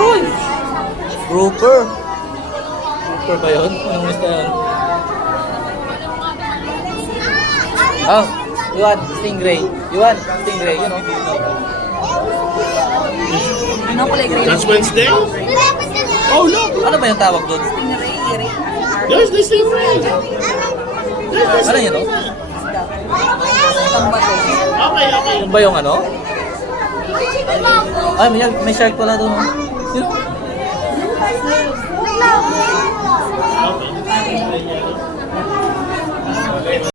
Uy! Grouper. Grouper ba yun? Anong lista yun? Ah, you want stingray. You want stingray, you know? Ano kulay gray? That's Wednesday? Oh, look! Ano ba yung tawag doon? There's the stingray! Ano yun, no? Okay, okay. Yun ba yung ano? Ay, may shark pala doon. You know?